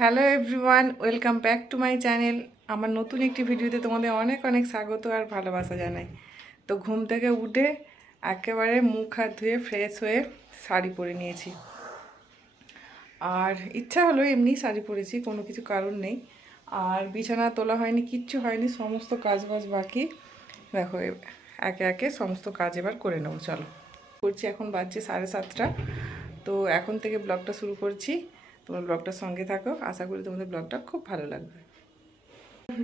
Hello everyone, welcome back to my channel. আমার নতুন একটি ভিডিওতে তোমাদের অনেক অনেক স্বাগত আর ভালোবাসা জানাই। তো ঘুম থেকে উঠে একেবারে মুখ হাত ধুয়ে ফ্রেশ হয়ে শাড়ি পরে নিয়েছি। আর ইচ্ছা হলো এমনি শাড়ি পরেছি, কোনো কিছু কারণ নেই। আর বিছানা তোলা হয়নি, কিচ্ছু হয়নি, সমস্ত কাজবাজ বাকি। দেখো একে একে সমস্ত কাজ এবার করে নেবো, চলো করছি। এখন বাজছে 7:30। তো এখন থেকে ব্লগটা শুরু করছি। তোমার ব্লগটার সঙ্গে থাকো, আশা করি তোমাদের ব্লগটা খুব ভালো লাগবে।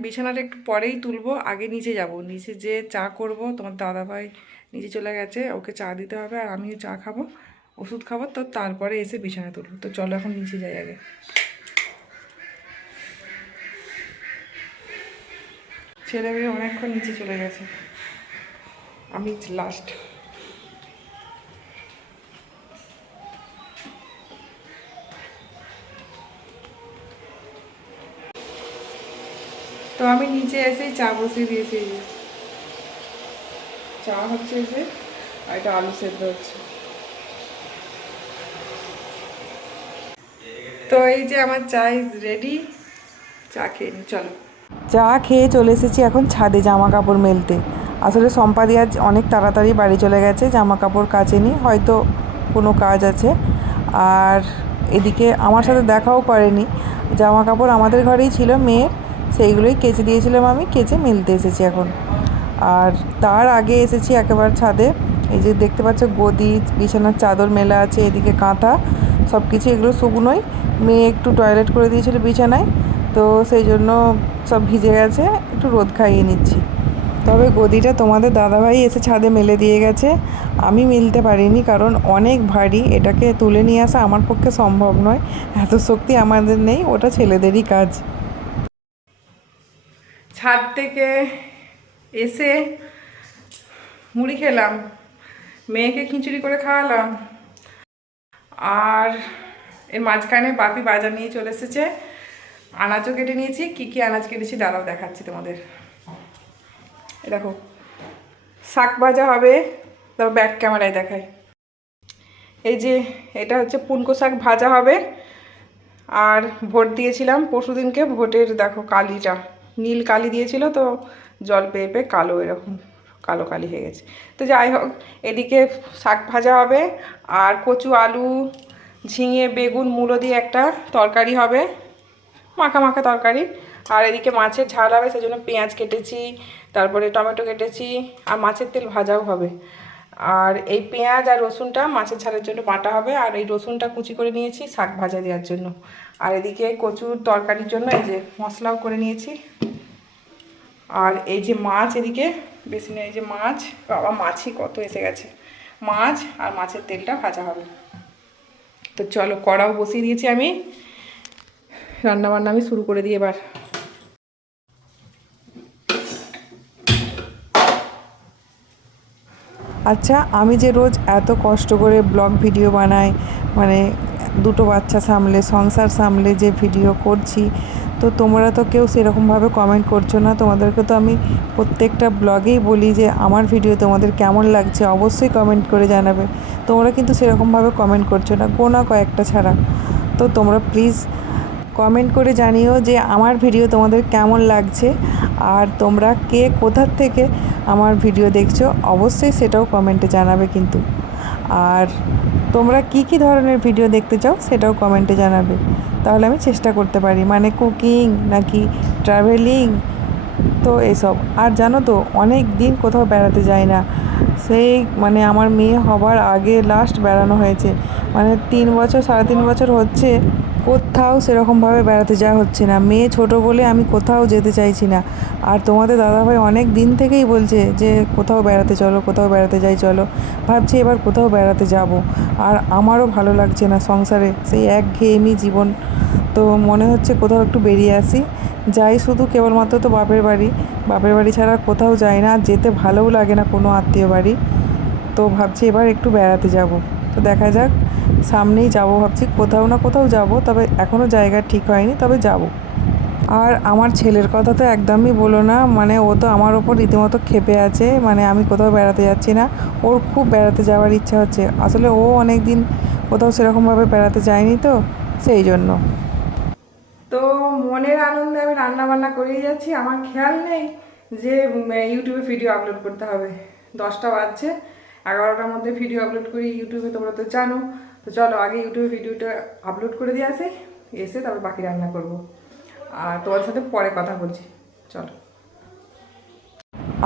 বিছানাটা একটু পরেই তুলবো, আগে নিচে যাব, নিচে যে চা করব। তোমার দাদাভাই নিচে চলে গেছে, ওকে চা দিতে হবে, আর আমিও চা খাবো, ওষুধ খাবো। তো তারপরে এসে বিছানা তুলবো। তো চলো এখন নিচে যাই আগে। ছেলে মেয়ে অনেকক্ষণ নিচে চলে গেছে, আমি লাস্ট। তো আমি নিচে এসেই চা বসিয়ে দিয়েছি। চা হচ্ছে এসে, আর এটা আলু সেদ্ধ হচ্ছে। তো এই যে আমার চা ইজ রেডি, চা খেয়ে নি, চলো। চা খেয়ে চলে এসেছি এখন ছাদে জামা কাপড় মেলতে। আসলে সম্পাদি আজ অনেক তাড়াতাড়ি বাড়ি চলে গেছে, জামা কাপড় কাচেনি, হয়তো কোনো কাজ আছে। আর এদিকে আমার সাথে দেখাও করেনি, জামা কাপড় আমাদের ঘরেই ছিল মেয়ের, সেইগুলোই কেচে দিয়েছিলাম, আমি কেচে মেলতে এসেছি এখন। আর তার আগে এসেছি একেবারে ছাদে। এই যে দেখতে পাচ্ছ গদি, বিছানার চাদর মেলা আছে, এদিকে কাঁথা, সব কিছু এগুলো শুকনোই। মেয়ে একটু টয়লেট করে দিয়েছিল বিছানায়, তো সেই জন্য সব ভিজে গেছে, একটু রোদ খাইয়ে নিচ্ছি। তবে গদিটা তোমাদের দাদাভাই এসে ছাদে মেলে দিয়ে গেছে, আমি মিলতে পারিনি, কারণ অনেক ভারী, এটাকে তুলে নিয়ে আসা আমার পক্ষে সম্ভব নয়, এত শক্তি আমাদের নেই, ওটা ছেলেদেরই কাজ। ছাদ থেকে এসে মুড়ি খেলাম, মেয়েকে খিচুড়ি করে খাওয়ালাম, আর এর মাঝখানে বাপি বাজার নিয়ে চলে এসেছে। আনাজও কেটে নিয়েছি, কী কী আনাজ কেটেছি দাঁড়াও দেখাচ্ছি তোমাদের। দেখো শাক ভাজা হবে, তারপর ব্যাক ক্যামেরায় দেখায়। এই যে এটা হচ্ছে পুনকো শাক ভাজা হবে। আর ভোট দিয়েছিলাম পরশুদিনকে, ভোটের দেখো কালিটা, নীল কালি দিয়েছিল, তো জল পেয়ে পেয়ে কালো, এরকম কালো কালি হয়ে গেছে। তো যাই হোক, এদিকে শাক ভাজা হবে, আর কচু আলু ঝিঙে বেগুন মূলো দিয়ে একটা তরকারি হবে, মাখা মাখা তরকারি। আর এদিকে মাছের ঝাল হবে, সেজন্য পেঁয়াজ কেটেছি, তারপরে টমেটো কেটেছি, আর মাছের তেল ভাজাও হবে। আর এই পেঁয়াজ আর রসুনটা মাছের ঝালের জন্য বাটা হবে, আর এই রসুনটা কুচি করে নিয়েছি শাক ভাজা দেওয়ার জন্য। আর এদিকে কচুর তরকারির জন্য এই যে মশলাও করে নিয়েছি। আর এই যে মাছ, এদিকে বেশি নেই, এই যে মাছ, বাবা মাছই কত এসে গেছে, মাছ আর মাছের তেলটা ভাজা হবে। তো চলো, কড়াও বসিয়ে দিয়েছি আমি, রান্নাবান্না আমি শুরু করে দিই এবার। আচ্ছা, আমি যে রোজ এত কষ্ট করে ব্লগ ভিডিও বানাই, মানে দুটো বাচ্চা সামলে, সংসার সামলে যে ভিডিও করছি, তো তোমরা তো কেউ সেরকমভাবে কমেন্ট করছো না। তোমাদেরকে তো আমি প্রত্যেকটা ব্লগেই বলি যে আমার ভিডিও তোমাদের কেমন লাগছে অবশ্যই কমেন্ট করে জানাবে। তোমরা কিন্তু সেরকমভাবে কমেন্ট করছো না, গোনা কয়েকটা ছাড়া। তো তোমরা প্লিজ কমেন্ট করে জানিও যে আমার ভিডিও তোমাদের কেমন লাগছে, আর তোমরা কে কোথার থেকে আমার ভিডিও দেখছো অবশ্যই সেটাও কমেন্টে জানাবে কিন্তু। আর তোমরা কি কি ধরনের ভিডিও দেখতে চাও সেটাও কমেন্টে জানাবে, তাহলে আমি চেষ্টা করতে পারি, মানে কুকিং নাকি ট্রাভেলিং, তো এসব। আর জানো তো অনেক দিন কোথাও বেড়াতে যাই না, সেই মানে আমার মেয়ে হবার আগে লাস্ট বেড়ানো হয়েছে, মানে 3 বছর 3.5 বছর হচ্ছে কোথাও সেরকমভাবে বেড়াতে যাওয়া হচ্ছে না। মেয়ে ছোট বলে আমি কোথাও যেতে চাইছি না। আর তোমাদের দাদাভাই অনেক দিন থেকেই বলছে যে কোথাও বেড়াতে চলো, কোথাও বেড়াতে যাই চলো। ভাবছি এবার কোথাও বেড়াতে যাব। আর আমারও ভালো লাগছে না সংসারে, সেই একঘেয়েমি জীবন। তো মনে হচ্ছে কোথাও একটু বেরিয়ে আসি। যাই শুধু কেবলমাত্র তো বাপের বাড়ি, বাপের বাড়ি ছাড়া কোথাও যাই না, যেতে ভালোও লাগে না কোনো আত্মীয় বাড়ি। তো ভাবছি এবার একটু বেড়াতে যাব। তো দেখা যাক, সামনেই যাব ভাবছি, কোথাও না কোথাও যাব, তবে এখনও জায়গা ঠিক হয়নি, তবে যাব। আর আমার ছেলের কথা তো একদমই বলো না, মানে ও তো আমার ওপর রীতিমতো ক্ষেপে আছে, মানে আমি কোথাও বেড়াতে যাচ্ছি না। ওর খুব বেড়াতে যাওয়ার ইচ্ছা হচ্ছে, আসলে ও অনেক দিন কোথাও সেরকমভাবে বেড়াতে যায়নি, তো সেই জন্য। তো তো মনের আনন্দে আমি রান্না বান্না করেই যাচ্ছি, আমার খেয়াল নেই যে ইউটিউবে ভিডিও আপলোড করতে হবে। 10টা বাজছে, 11টার মধ্যে ভিডিও আপলোড করি ইউটিউবে, তোমরা তো জানো। তো চলো আগে ইউটিউবে ভিডিওটা আপলোড করে দিয়ে আসে, এসে তারপর বাকি রান্না করব। আর তোমাদের সাথে পরে কথা বলছি, চলো।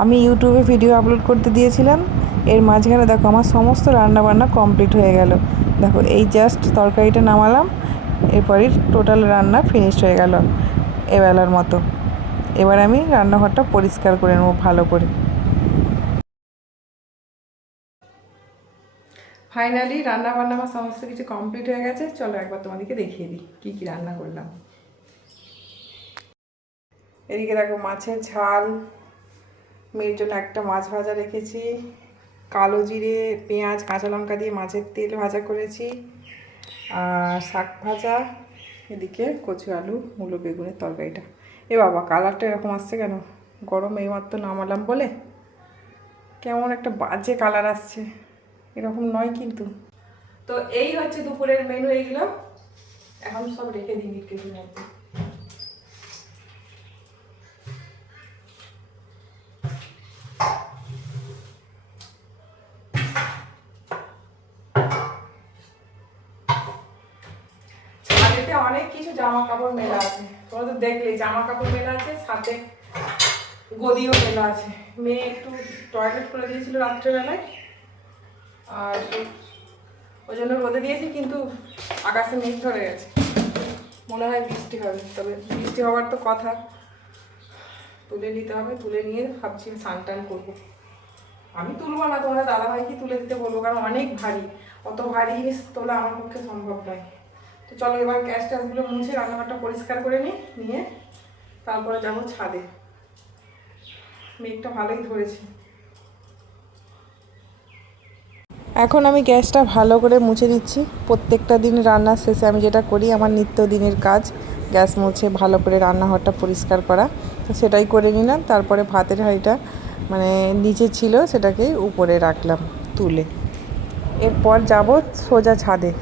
আমি ইউটিউবে ভিডিও আপলোড করতে দিয়েছিলাম, এর মাঝখানে দেখো আমার সমস্ত রান্না বান্না কমপ্লিট হয়ে গেল। দেখো এই জাস্ট তরকারিটা নামালাম, এরপরই টোটাল রান্না ফিনিশড হয়ে গেল এবেলার মতো। এবার আমি রান্নাঘরটা পরিষ্কার করে নেবো ভালো করে। ফাইনালি রান্না বান্না আমার সমস্ত কিছু কমপ্লিট হয়ে গেছে। চলো একবার তোমাদেরকে দেখিয়ে দিই কী কী রান্না করলাম। এদিকে দেখো মাছের ঝাল, মেয়ের জন্য একটা মাছ ভাজা রেখেছি, কালো জিরে পেঁয়াজ কাঁচা লঙ্কা দিয়ে মাছের তেল ভাজা করেছি, আর শাক ভাজা, এদিকে কচু আলু মূলো বেগুনের তরকারিটা। এ বাবা কালারটা এরকম আসছে কেন? গরম এইমাত্র নামালাম বলে কেমন একটা বাজে কালার আসছে, এরকম নয় কিন্তু। তো এই হচ্ছে দুপুরের মেনু এইগুলো, এখন সব রেখে দিই মিটকেটির মধ্যে। ছাদেতে অনেক কিছু জামা কাপড় মেলা আছে, তোমরা তো দেখলেই জামা কাপড় মেলা আছে, সাথে গদিও মেলা আছে। মেয়ে একটু টয়লেট করে দিয়েছিল রাত্রেবেলায়, আর ওই জন্য রোদে দিয়েছি, কিন্তু আকাশে মেঘ ধরে গেছে, মনে হয় বৃষ্টি হবে। তবে বৃষ্টি হওয়ার তো কথা, তুলে নিতে হবে, তুলে নিয়ে ভাবছি স্নান টান করবো। আমি তুলবো না, তোমরা দাদাভাইকে তুলে দিতে বলবো, কারণ অনেক ভারী, অত ভারী জিনিস তোলা আমার পক্ষে সম্ভব নয়। তো চলো এবার গ্যাস ট্যাসগুলো মুছে রান্নাঘরটা পরিষ্কার করে নিয়ে তারপরে যাবো ছাদে। মেঘটা ভালোই ধরেছে। এখন আমি গ্যাসটা ভালো করে মুছে দিচ্ছি। প্রত্যেকটা দিন রান্নার শেষে আমি যেটা করি, আমার নিত্যদিনের কাজ গ্যাস মুছে ভালো করে রান্নাঘরটা পরিষ্কার করা। তো সেটাই করে নিলাম। তারপরে ভাতের হাঁড়িটা মানে নিচে ছিল, সেটাকে উপরে রাখলাম তুলে। এরপর যাব সোজা ছাদে।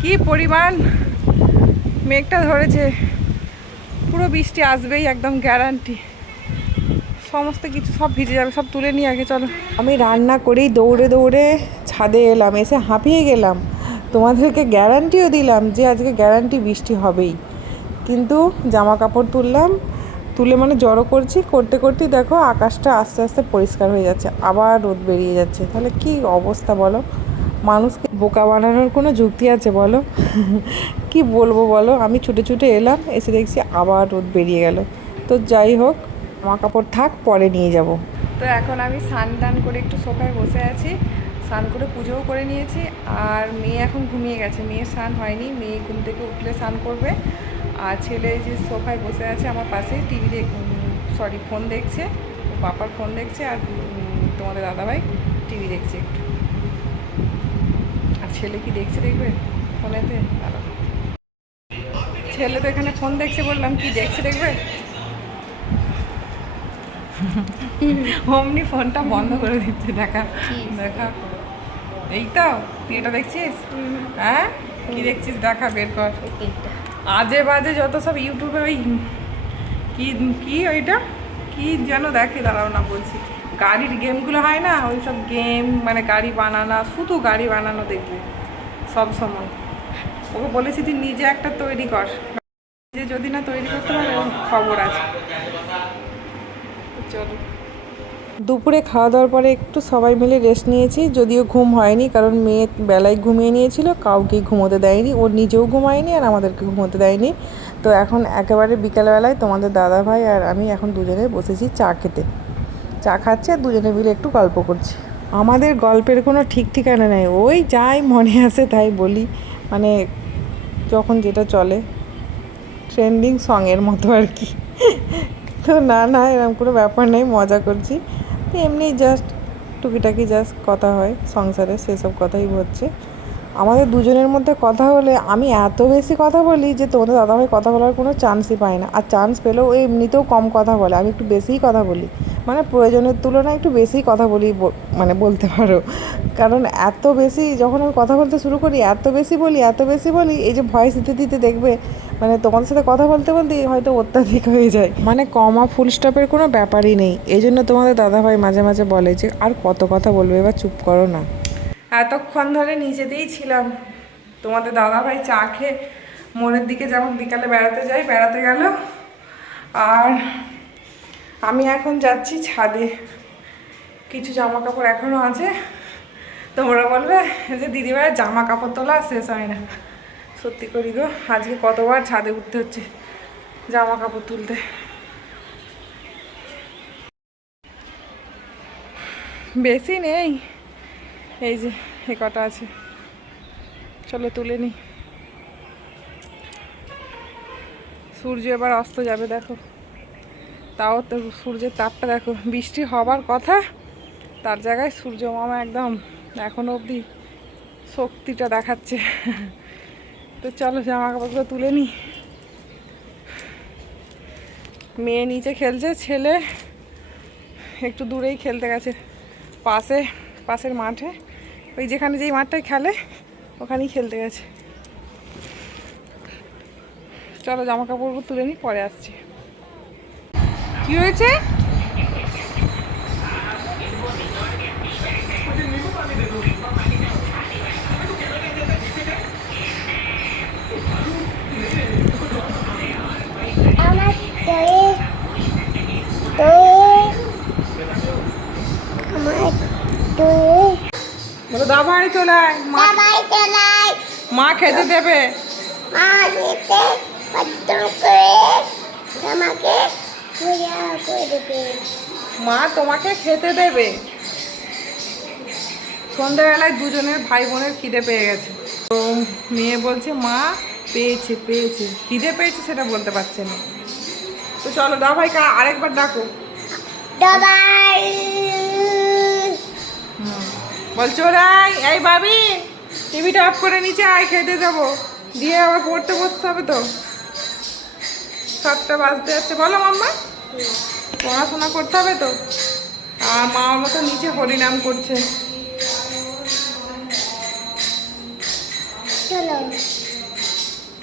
কি পরিমাণ মেঘটা ধরেছে, পুরো বৃষ্টি আসবেই একদম গ্যারান্টি। সমস্ত কিছু সব ভিজে যাবে, সব তুলে নিয়ে আগে চলো। আমি রান্না করেই দৌড়ে দৌড়ে ছাদে এলাম, এসে হাঁপিয়ে গেলাম। তোমাদেরকে গ্যারান্টিও দিলাম যে আজকে গ্যারান্টি বৃষ্টি হবেই, কিন্তু জামা কাপড় তুলে মানে জড়ো করতে করতেই দেখো আকাশটা আস্তে আস্তে পরিষ্কার হয়ে যাচ্ছে, আবার রোদ বেরিয়ে যাচ্ছে। তাহলে কি অবস্থা বলো? মানুষকে বোকা বানানোর কোনো যুক্তি আছে বলো? কি বলবো বলো? আমি ছুটে ছুটে এলাম, এসে দেখছি আবার রোদ বেরিয়ে গেল। তো যাই হোক, জামা কাপড় থাক, পরে নিয়ে যাব। তো এখন আমি স্নান টান করে একটু সোফায় বসে আছি, স্নান করে পুজোও করে নিয়েছি। আর মেয়ে এখন ঘুমিয়ে গেছে, মেয়ের স্নান হয়নি, মেয়ে ঘুম থেকে উঠলে স্নান করবে। আর ছেলে যে সোফায় বসে আছে আমার পাশে, ফোন দেখছে, বাবার ফোন দেখছে, আর তোমাদের দাদাভাই টিভি দেখছে একটু। আর ছেলে কি দেখবে ফোনেতে? ছেলে তো এখানে ফোন দেখছে, বললাম কি দেখবে। অমনি ফোনটা বন্ধ করে দিচ্ছে। দেখা এই তো তুই এটা দেখছিস? হ্যাঁ কি দেখছিস? দেখা বের কর। আজে বাজে যত সব ইউটিউবে ওই কি ওইটা কি যেন দেখে, দাঁড়াও না বলছি, গাড়ির গেমগুলো হয় না, ওই সব গেম, মানে গাড়ি বানানো, শুধু গাড়ি বানানো দেখবে সব সময়। ওকে বলেছি তুই নিজে একটা তৈরি কর, নিজে যদি না তৈরি করতে পারে খবর আছে। চলো, দুপুরে খাওয়া দাওয়ার পরে একটু সবাই মিলে রেস্ট নিয়েছি, যদিও ঘুম হয়নি, কারণ মেয়ে বেলায় ঘুমিয়ে নিয়েছিল, কাউকেই ঘুমোতে দেয়নি, ওর নিজেও ঘুমায়নি আর আমাদেরকে ঘুমোতে দেয়নি। তো এখন একেবারে বিকেলবেলায় তোমাদের দাদাভাই আর আমি এখন দুজনে বসেছি চা খেতে, চা খাচ্ছি আর দুজনে মিলে একটু গল্প করছি। আমাদের গল্পের কোনো ঠিক ঠিকানা নেই, ওই যাই মনে আসে তাই বলি, মানে যখন যেটা চলে, ট্রেন্ডিং সঙের মতো আর কি। তো না এরকম কোনো ব্যাপার নেই, মজা করছি এমনি, জাস্ট টুকিটাকি জাস্ট কথা হয় সংসারে, সেসব কথাই হচ্ছে। আমাদের দুজনের মধ্যে কথা হলে আমি এত বেশি কথা বলি যে তোমাদের দাদাভাই কথা বলার কোনো চান্সই পায় না, আর চান্স পেলেও এমনিতেও কম কথা বলে, আমি একটু বেশিই কথা বলি, মানে প্রয়োজনের তুলনায় একটু বেশিই কথা বলি মানে বলতে পারো। কারণ এত বেশি যখন আমি কথা বলতে শুরু করি এত বেশি বলি, এই যে ভয়েস দিতে দিতে দেখবে মানে তোমাদের সাথে কথা বলতে বলতেই হয়তো অত্যাধিক হয়ে যায়, মানে কমা ফুল স্টপের কোনো ব্যাপারই নেই। এই জন্য তোমাদের দাদাভাই মাঝে মাঝে বলে যে আর কত কথা বলবে, এবার চুপ করো না। এতক্ষণ ধরে নিচেতেই ছিলাম, তোমাদের দাদাভাই চা খেয়ে মোড়ের দিকে যেমন বিকালে বেড়াতে যাই বেড়াতে গেল, আর আমি এখন যাচ্ছি ছাদে। কিছু জামা কাপড় এখনও আছে, তোমরা বলবে যে দিদিভাইয়ের জামা কাপড় তোলা শেষ হয় না। সত্যি করি গো, আজকে কতবার ছাদে উঠতে হচ্ছে জামা কাপড় তুলতে। বেশি নেই, এই যে এ কটা আছে, চলো তুলে নিই। সূর্য এবার অস্ত যাবে দেখো, তাও তো সূর্যের তাপটা দেখো, বৃষ্টি হবার কথা তার জায়গায় সূর্য মামা একদম এখনো অবধি শক্তিটা দেখাচ্ছে। তো চলো জামা কাপড়গুলো তুলে নিই। মেয়ে নিচে খেলছে, ছেলে একটু দূরেই খেলতে গেছে পাশের মাঠে, ওই যেখানে যেই মাঠটায় খেলে ওখানেই খেলতে গেছে। চলো জামা কাপড়গুলো তুলে নিই, পরে আসছি। কি হয়েছে? বলো দাবাই চলাই, মা খেতে দেবে। মা তোমাকে খেতে দেবে। সন্ধ্যাবেলায় দুজনের ভাই বোনের খিদে পেয়ে গেছে, তো মেয়ে বলছে মা পেয়েছে খিদে পেয়েছে, সেটা বলতে পারছে না। তো চলো দাভাইকে আরেকবার ডাকো। বলছো রাই, এই ভাবি টিভিটা অফ করে নিচে আয়, খেতে যাবো, দিয়ে আবার পড়তে বসতে হবে তো, 7টা বাজতে যাচ্ছে। বলো মাম্মা, পড়াশোনা করতে হবে তো। আর মা হলো তো নিচে হরিনাম করছে।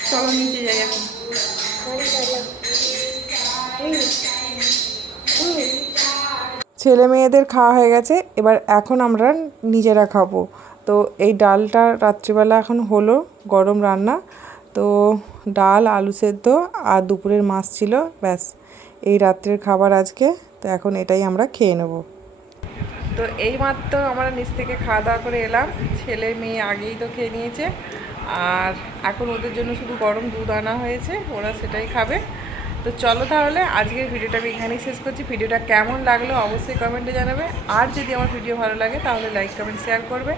চলো নিচে যাই এখন। ছেলে মেয়েদের খাওয়া হয়ে গেছে, এবার এখন আমরা নিজেরা খাবো। তো এই ডালটা রাত্রিবেলা এখন হলো গরম রান্না, তো ডাল আলু সেদ্ধ আর দুপুরের মাছ ছিল, ব্যাস এই রাত্রের খাবার আজকে। তো এখন এটাই আমরা খেয়ে নেব। তো এইমাত্র আমরা নিচ থেকে খাওয়া দাওয়া করে এলাম, ছেলে মেয়ে আগেই তো খেয়ে নিয়েছে, আর এখন ওদের জন্য শুধু গরম দুধ আনা হয়েছে, ওরা সেটাই খাবে। তো চলো তাহলে আজকের ভিডিওটা আমি এখানেই শেষ করছি। ভিডিওটা কেমন লাগলো অবশ্যই কমেন্টে জানাবে, আর যদি আমার ভিডিও ভালো লাগে তাহলে লাইক কমেন্ট শেয়ার করবে।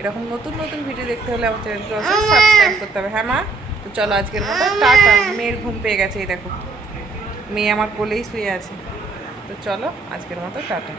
এরকম নতুন নতুন ভিডিও দেখতে হলে আমার চ্যানেলকে অবশ্যই সাবস্ক্রাইব করতে হবে। হ্যাঁ মা, তো চলো আজকের মতো টাটা। মেয়ের ঘুম পেয়ে গেছে, এই দেখো মেয়ে আমার কোলেই শুয়ে আছে। তো চলো আজকের মতো টাটা।